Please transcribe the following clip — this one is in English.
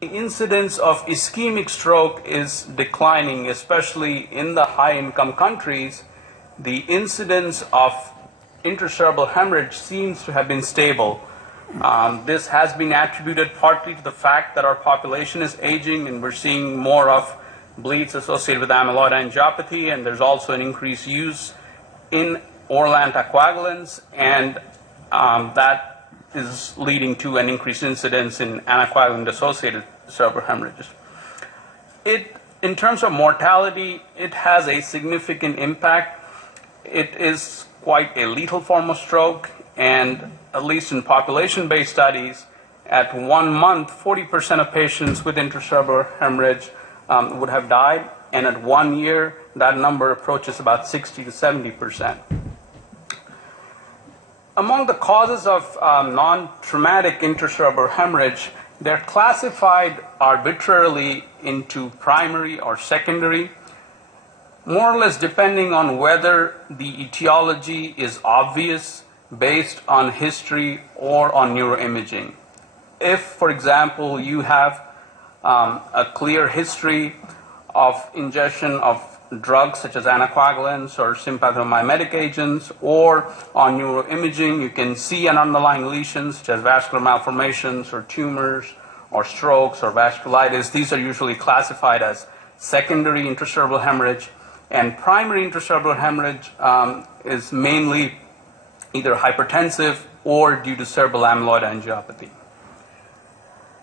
The incidence of ischemic stroke is declining, especially in the high-income countries. The incidence of intracerebral hemorrhage seems to have been stable. This has been attributed partly to the fact that our population is aging and we're seeing more of bleeds associated with amyloid angiopathy, and there's also an increased use in oral anticoagulants, and that is leading to an increased incidence in anticoagulant-associated cerebral hemorrhages. In terms of mortality, it has a significant impact. It is quite a lethal form of stroke, and at least in population-based studies, at 1 month, 40% of patients with intracerebral hemorrhage would have died, and at 1 year, that number approaches about 60 to 70%. Among the causes of non-traumatic intracerebral hemorrhage, they're classified arbitrarily into primary or secondary, more or less depending on whether the etiology is obvious based on history or on neuroimaging. If, for example, you have a clear history of ingestion of drugs such as anticoagulants or sympathomimetic agents, or on neuroimaging you can see an underlying lesion such as vascular malformations or tumors or strokes or vasculitis, these are usually classified as secondary intracerebral hemorrhage. And primary intracerebral hemorrhage is mainly either hypertensive or due to cerebral amyloid angiopathy.